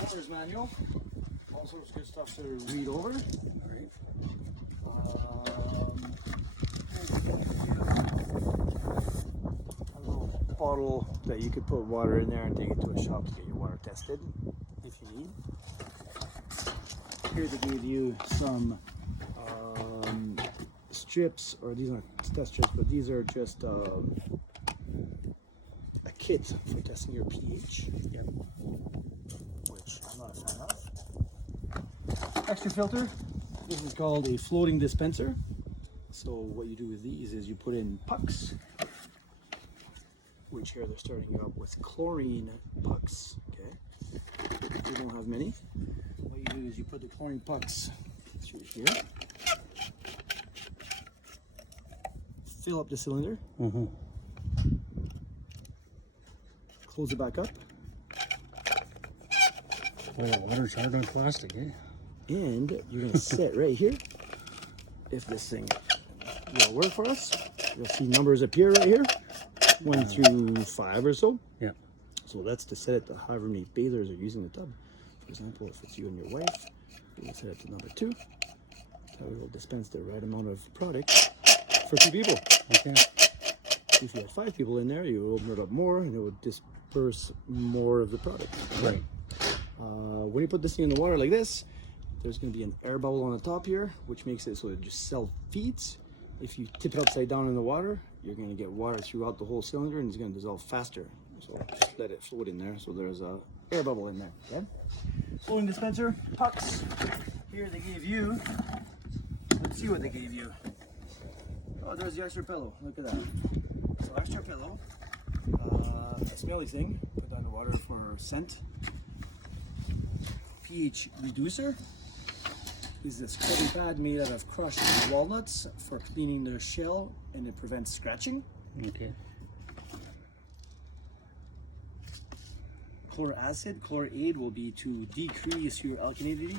owner's manual. All sorts of good stuff to read over. All right. A little bottle that you could put water in there and take it to a shop to get your water tested if you need. Here they gave you some strips, or these aren't test strips, but these are just a kit for testing your pH. Yep. Which I'm not a fan of. Extra filter. This is called a floating dispenser. So what you do with these is you put in pucks, which here they're starting out with chlorine pucks. Okay, we don't have many. What you do is you put the chlorine pucks through here, fill up the cylinder, close it back up, Oh, water's hard on plastic, eh? and you're gonna set right here. If this thing will work for us, you'll see numbers appear right here, 1 through 5 or so. Yeah. So that's to set it to however many bathers are using the tub. For example, if it's you and your wife, you will set it to number 2. That will dispense the right amount of product for 2 people. Okay. If you had 5 people in there, you would open it up more and it would disperse more of the product. Right. When you put this thing in the water like this, there's going to be an air bubble on the top here, which makes it so it just self-feeds. If you tip it upside down in the water, you're going to get water throughout the whole cylinder and it's going to dissolve faster. So just let it float in there. So there's a air bubble in there. Okay? Floating dispenser, pucks. Here they gave you. Let's see what they gave you. Oh, there's the extra pillow. Look at that. So extra pillow. A smelly thing. Put that in the water for scent. pH reducer. This is a scrubbing pad made out of crushed walnuts for cleaning the shell, and it prevents scratching. Okay. Chlor acid, chloride will be to decrease your alkalinity.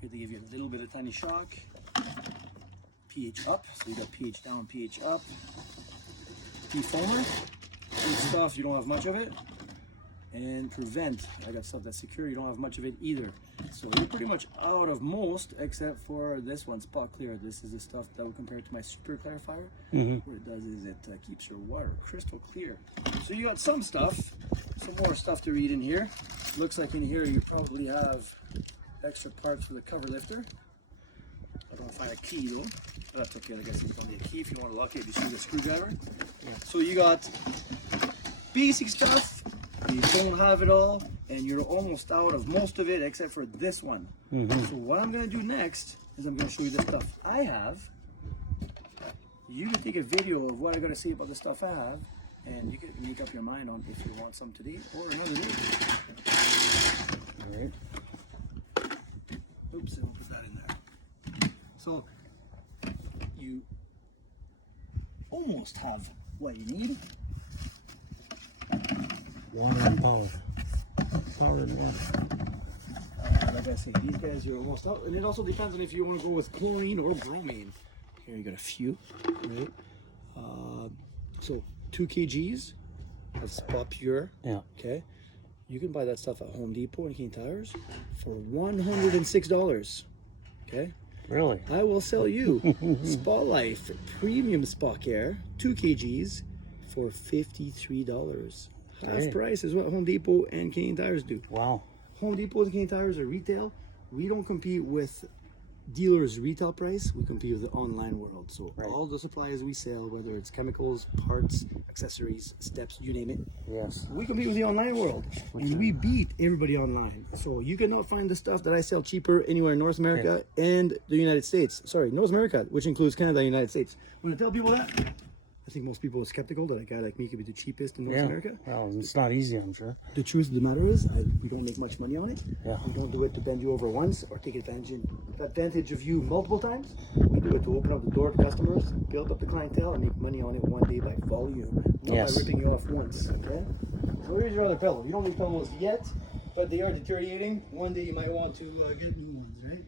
Here they give you a little bit of tiny shock. pH up, so you got pH down, pH up. Defoamer, good stuff, you don't have much of it. And prevent, I got stuff that's secure, you don't have much of it either. So you're pretty much out of most, except for this one, Spot Clear. This is the stuff that would compare to my Super Clarifier. What it does is it keeps your water crystal clear. So you got some stuff, some more stuff to read in here. Looks like in here you probably have extra parts for the cover lifter. I don't find a key though. But that's okay, I guess it's gonna be a key if you want to lock it. You see the screwdriver? Yeah. So you got basic stuff. You don't have it all, and you're almost out of most of it except for this one. So what I'm going to do next is I'm going to show you the stuff I have. You can take a video of what I got to say about the stuff I have, and you can make up your mind on if you want some today or another day. All right. Oops, I'll put that in there. So you almost have what you need. Water and power. Power and water. Like I say, these guys are almost out, and it also depends on if you want to go with chlorine or bromine. Here you got a few, right? So 2 kgs of Spot Pure. Yeah. Okay, you can buy that stuff at Home Depot and King Tires for $106. Okay, Really? I will sell you Spot Life Premium Spot Care 2 kgs for $53. Half Hey. price is what Home Depot and Canadian Tires do. Wow. Home Depot and Canadian Tires are retail. We don't compete with dealers' retail price. We compete with the online world. So Right. all the supplies we sell, whether it's chemicals, parts, accessories, steps, you name it, Yes. we compete with the online world. And we beat everybody online. So you cannot find the stuff that I sell cheaper anywhere in North America and the United States. Sorry, North America, which includes Canada and the United States. When I tell people that, I think most people are skeptical that a guy like me could be the cheapest in North Yeah. America. Well, it's not easy, I'm sure. The truth of the matter is, we don't make much money on it. Yeah. We don't do it to bend you over once or take advantage of you multiple times. We do it to open up the door to customers, build up the clientele, and make money on it one day by volume, not Yes. by ripping you off once. Okay. So here's your other pillow. You don't need pillows yet, but they are deteriorating. One day you might want to get new ones, right?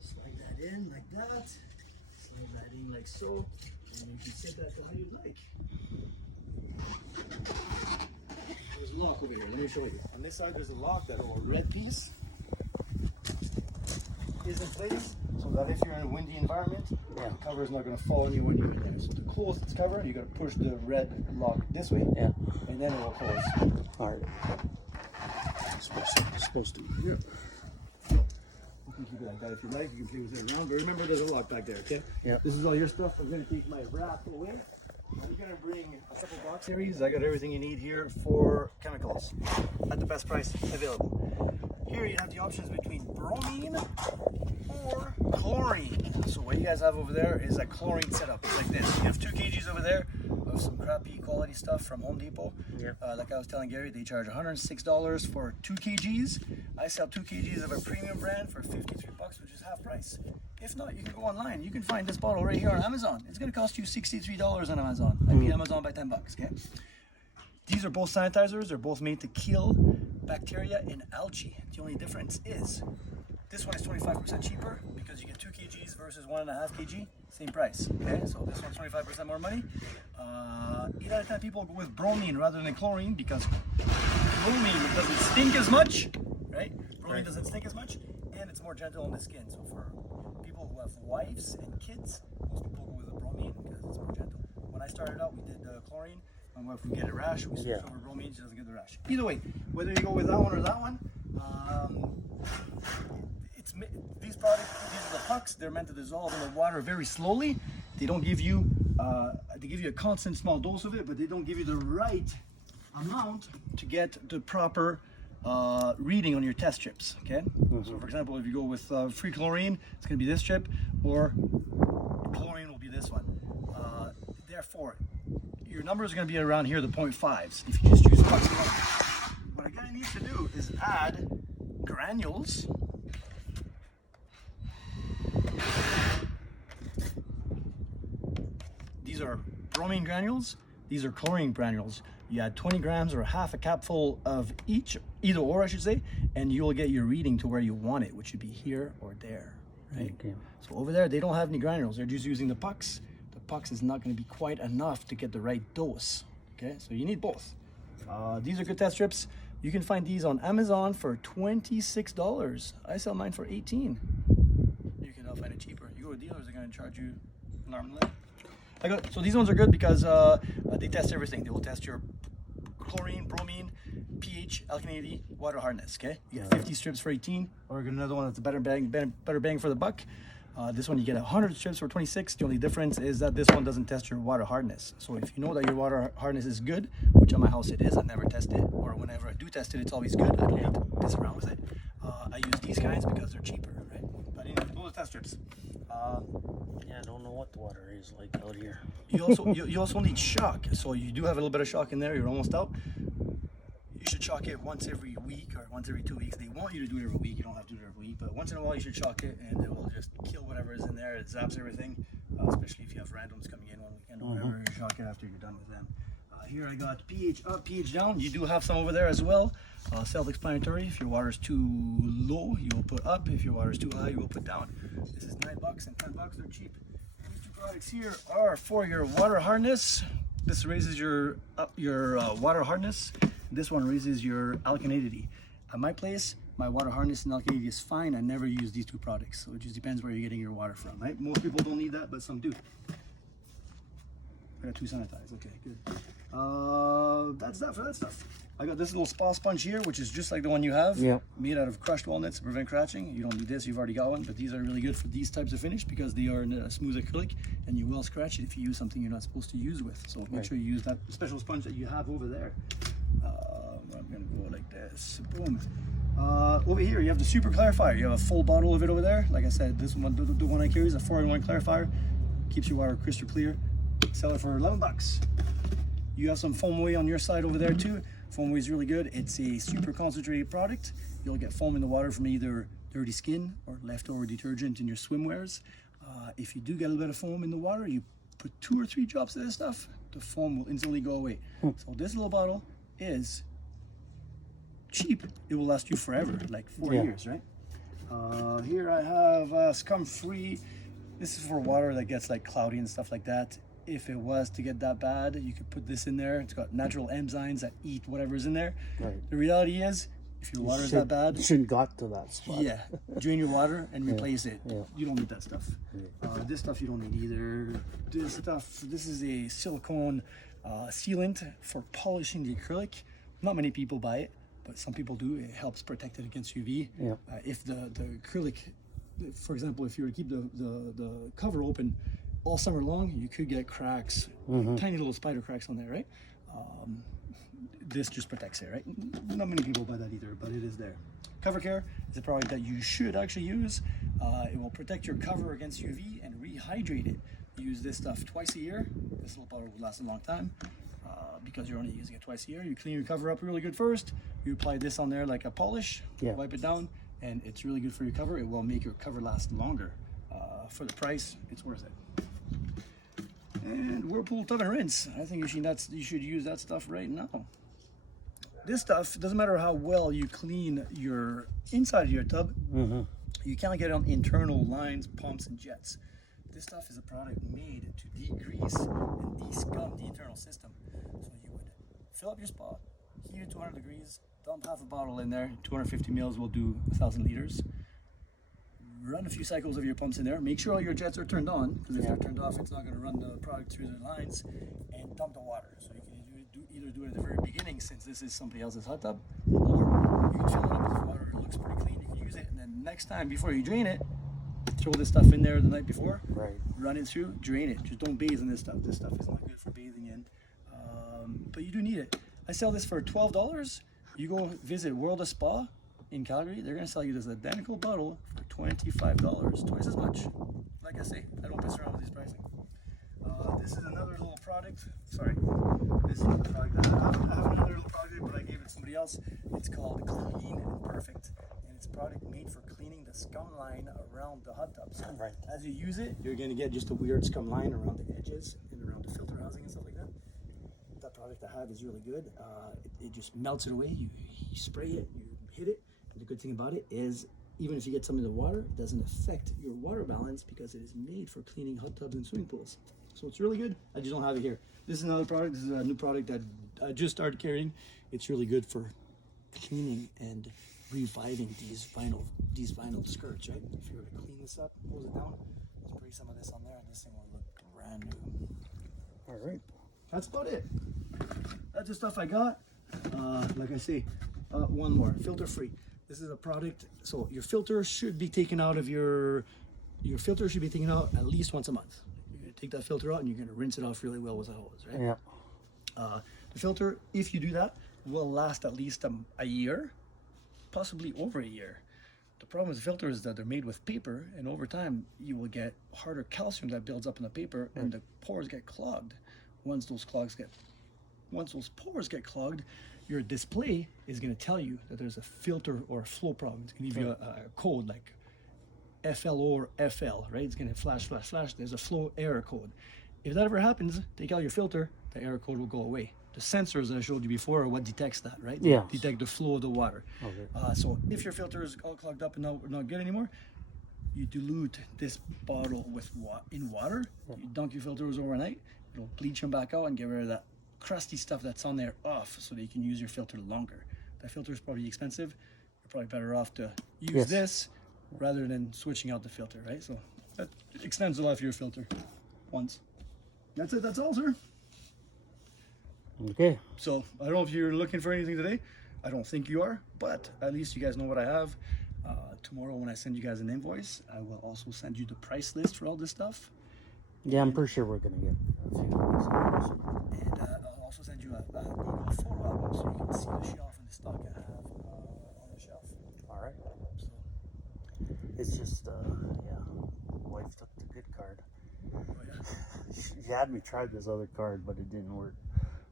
Slide that in like that. Slide that in like so, and you can set that to how you'd like. lock over here. Let me show you. On this side, there's a lock. That little red piece is in place, so that if you're in a windy environment, the cover is not going to fall on you when you're in there. So to close its cover, you got to push the red lock this way, and then it will close. All right. Supposed to. Yeah. You can keep it like that if you like. You can play with it around, but remember there's a lock back there, okay? Yeah. This is all your stuff. I'm going to take my wrap away. I'm going to bring a couple box series. I got everything you need here for chemicals at the best price available. Here you have the options between bromine or chlorine. So what you guys have over there is a chlorine setup. It's like this. You have 2 kgs over there of some crappy quality stuff from Home Depot. Yep. Like I was telling Gary, they charge $106 for 2 kgs. I sell 2 kgs of a premium brand for $53, which is half price. If not, you can go online. You can find this bottle right here on Amazon. It's going to cost you $63 on Amazon. I beat Amazon by $10, okay? These are both sanitizers. They're both made to kill bacteria in algae. The only difference is this one is 25% cheaper because you get 2 kgs versus 1.5 kg. Same price, okay? So this one's 25% more money. 8 out of 10 people go with bromine rather than chlorine because bromine doesn't stink as much, right? Bromine doesn't stink as much, and it's more gentle on the skin. So for people who have wives and kids, most people go with the bromine because it's more gentle. When I started out, we did chlorine. My wife would get a rash. We switched over bromine. She doesn't get the rash. Either way, whether you go with that one or that one, these products, these are the pucks. They're meant to dissolve in the water very slowly. They don't give you, they give you a constant small dose of it, but they don't give you the right amount to get the proper reading on your test strips. Okay. So for example, if you go with free chlorine, it's going to be this strip, or chlorine will be this one. Therefore, your numbers are going to be around here, the 0.5s. If you just use pucks alone. What I'm going to need to do is add granules. These are bromine granules. These are chlorine granules. You add 20 grams or half a capful of each, either or I should say, and you will get your reading to where you want it, which should be here or there, right? Okay. So over there, they don't have any granules. They're just using the pucks. The pucks is not going to be quite enough to get the right dose, okay? So you need both. These are good test strips. You can find these on Amazon for $26. I sell mine for $18. You can find it cheaper. You go to dealers, they're going to charge you an arm and leg. So these ones are good because they test everything. They will test your chlorine, bromine, pH, alkalinity, water hardness. Okay, you get 50 strips for 18, or you get another one that's a better bang for the buck. This one you get 100 strips for 26. The only difference is that this one doesn't test your water hardness. So if you know that your water hardness is good, which on my house it is, I never test it, or whenever I do test it, it's always good. I don't need to mess around with it. I use these kinds because they're cheaper, right? But anyway, those are test strips. Yeah, I don't know what the water is like out here. You also need shock. So you do have a little bit of shock in there. You're almost out. You should shock it once every week or once every 2 weeks. They want you to do it every week. You don't have to do it every week, but once in a while you should shock it, and it will just kill whatever is in there. It zaps everything, especially if you have randoms coming in one weekend or whatever. You shock it after you're done with them. Here I got pH up, pH down. You do have some over there as well. Self-explanatory. If your water is too low, you will put up. If your water is too high, you will put down. This is $9 and $10. They're cheap. These two products here are for your water hardness. This raises your water hardness. This one raises your alkalinity. At my place, my water hardness and alkalinity is fine. I never use these two products, so it just depends where you're getting your water from, right? Most people don't need that, but some do. I got 2 sanitized. Okay, good. That's that for that stuff. I got this little spa sponge here, which is just like the one you have, made out of crushed walnuts to prevent scratching. You don't need this, you've already got one, but these are really good for these types of finish because they are in a smooth acrylic and you will scratch it if you use something you're not supposed to use with. So make sure you use that special sponge that you have over there. I'm gonna go like this, boom. Over here you have the super clarifier. You have a full bottle of it over there. Like I said, this one, the one I carry is a 4-in-1 clarifier. Keeps your water crystal clear. Sell it for $11. You have some foam whey on your side over there too. Foam whey is really good. It's a super concentrated product. You'll get foam in the water from either dirty skin or leftover detergent in your swimwears. If you do get a little bit of foam in the water, you put 2 or 3 drops of this stuff, the foam will instantly go away. So this little bottle is cheap. It will last you forever, like 4 years, right? Here I have scum free. This is for water that gets like cloudy and stuff like that. if it was to get that bad, you could put this in there. It's got natural enzymes that eat whatever's in there. Right. The reality is, if your water is that bad, You shouldn't got to that spot. yeah, drain your water and replace it. Yeah. You don't need that stuff. This stuff you don't need either. This is a silicone sealant for polishing the acrylic. Not many people buy it, but some people do. It helps protect it against UV. Yeah. If the acrylic, for example, if you were to keep the cover open all summer long, you could get cracks, tiny little spider cracks on there, right? This just protects it, right? Not many people buy that either, but it is there. Cover Care is a product that you should actually use. It will protect your cover against UV and rehydrate it. Use this stuff twice a year. This little bottle will last a long time because you're only using it twice a year. You clean your cover up really good first. You apply this on there like a polish, wipe it down, and it's really good for your cover. It will make your cover last longer. For the price, it's worth it. And Whirlpool Tub and Rinse. I think you should use that stuff right now. This stuff, doesn't matter how well you clean your inside of your tub, you can't get on internal lines, pumps, and jets. This stuff is a product made to degrease and de-scum the internal system. So you would fill up your spa, heat it to 200 degrees, dump half a bottle in there, 250 mils will do 1,000 liters. Run a few cycles of your pumps in there. Make sure all your jets are turned on, because if they're turned off, it's not going to run the product through the lines, and dump the water. So you can either do it at the very beginning, since this is somebody else's hot tub, or you can fill it up with water. It looks pretty clean. You can use it, and then next time, before you drain it, throw this stuff in there the night before. Right. Run it through, drain it. Just don't bathe in this stuff. This stuff is not good for bathing in, but you do need it. I sell this for $12. You go visit World of Spa in Calgary, they're going to sell you this identical bottle for $25, twice as much. Like I say, I don't mess around with these pricing. This is another little product. Sorry, this is another product. I have another little product, but I gave it to somebody else. It's called Clean and Perfect, and it's a product made for cleaning the scum line around the hot tubs. Right. As you use it, you're going to get just a weird scum line around the edges and around the filter housing and stuff like that. That product I have is really good. It just melts it away. You spray it, you hit it. And the good thing about it is, even if you get some in the water, it doesn't affect your water balance because it is made for cleaning hot tubs and swimming pools. So it's really good. I just don't have it here. This is another product. This is a new product that I just started carrying. It's really good for cleaning and reviving these vinyl skirts, right? If you were to clean this up, close it down, spray some of this on there, and this thing will look brand new. All right. That's about it. That's the stuff I got. Like I say, one more, filter free. This is a product, so your filter should be taken out of your filter should be taken out at least once a month. You're gonna take that filter out and you're gonna rinse it off really well with a hose, right? Yeah. The filter, if you do that, will last at least a year, possibly over a year. The problem with the filter is that they're made with paper, and over time you will get harder calcium that builds up in the paper, and the pores get clogged. Once those pores get clogged, your display is going to tell you that there's a filter or a flow problem. It's going to give you a code like FLO or FL, right? It's going to flash. There's a flow error code. If that ever happens, take out your filter, the error code will go away. The sensors that I showed you before are what detects that, right? They Yeah. detect the flow of the water. Okay. So if your filter is all clogged up and not good anymore, you dilute this bottle in water. You dunk your filters overnight. It'll bleach them back out and get rid of that crusty stuff that's on there off, so that you can use your filter longer. That filter is probably expensive. You're probably better off to use this rather than switching out the filter, right? So that extends the life of your filter once. That's it. That's all, sir. Okay. So I don't know if you're looking for anything today. I don't think you are, but at least you guys know what I have. Tomorrow when I send you guys an invoice, I will also send you the price list for all this stuff. Yeah, I'm pretty sure we're gonna get a few of these. And I'll also send you a Google photo album so you can see the shelf and the stock I have on the shelf. All right. So, It's just, wife took the good card. oh yeah. She had me try this other card, but it didn't work.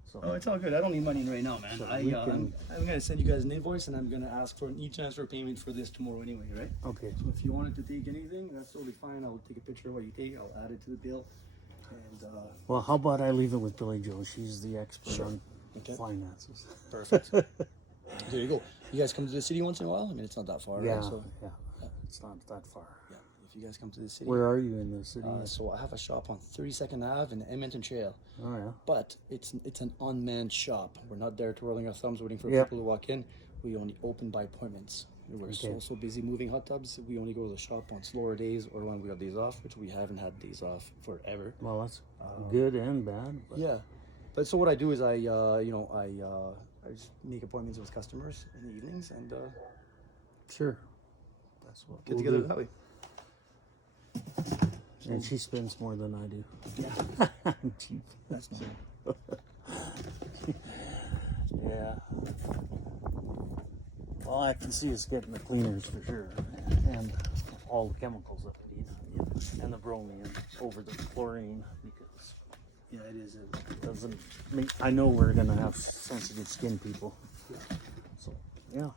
So Oh, it's all good. I don't need money right now, man. So I'm gonna send you guys an invoice, and I'm gonna ask for an e-transfer payment for this tomorrow anyway, right? okay. So if you wanted to take anything, that's totally fine. I'll take a picture of what you take. I'll add it to the bill. And Well, how about I leave it with Billy Joe? She's the expert on Okay. finances. Perfect. There you go. You guys come to the city once in a while? I mean, it's not that far, Yeah, right? So, yeah. It's not that far. yeah. if you guys come to the city. Where are you in the city? So I have a shop on 32nd Ave and Edmonton Trail. Oh yeah. But it's an unmanned shop. We're not there twirling our thumbs waiting for Yep. people to walk in. We only open by appointments. We're so busy moving hot tubs. We only go to the shop on slower days or when we have days off, which we haven't had days off forever. Well, that's good and bad. But Yeah, but so what I do is I just make appointments with customers in the evenings and sure. That's what get we'll together do. that way. And she spends more than I do. Yeah, I'm cheap. that's not. Yeah. All I can see is getting the cleaners for sure, and all the chemicals that we need, and the bromine over the chlorine because Yeah, it is. it doesn't make. I know we're gonna have sensitive skin people. Yeah. So yeah.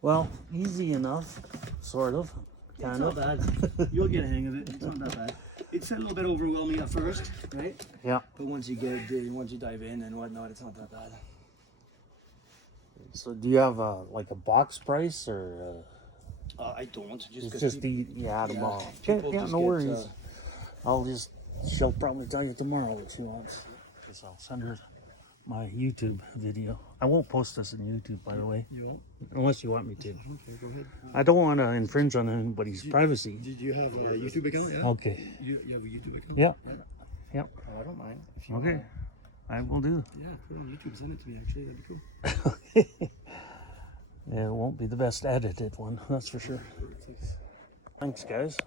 Well, easy enough, sort of, kind It's of. not bad. You'll get a hang of it. It's not that bad. It's a little bit overwhelming at first, right? Yeah. But once you dive in and whatnot, it's not that bad. So do you have like a box price or? I don't. Just It's because just you add them all. Okay, people yeah, just no get, worries. She'll probably tell you tomorrow if she wants. Because I'll send her my YouTube video. I won't post this on YouTube, by the way, You won't? unless you want me to. Okay, go ahead. I don't want to infringe on anybody's privacy. Did you have a YouTube account? Yeah. Okay. You have a YouTube account? Yeah. Yep. Oh, I don't mind. If you Okay. wanna- I will do. Yeah, put it on YouTube. Send it to me. Actually, that'd be cool. Yeah, it won't be the best edited one, that's for sure. Thanks, guys.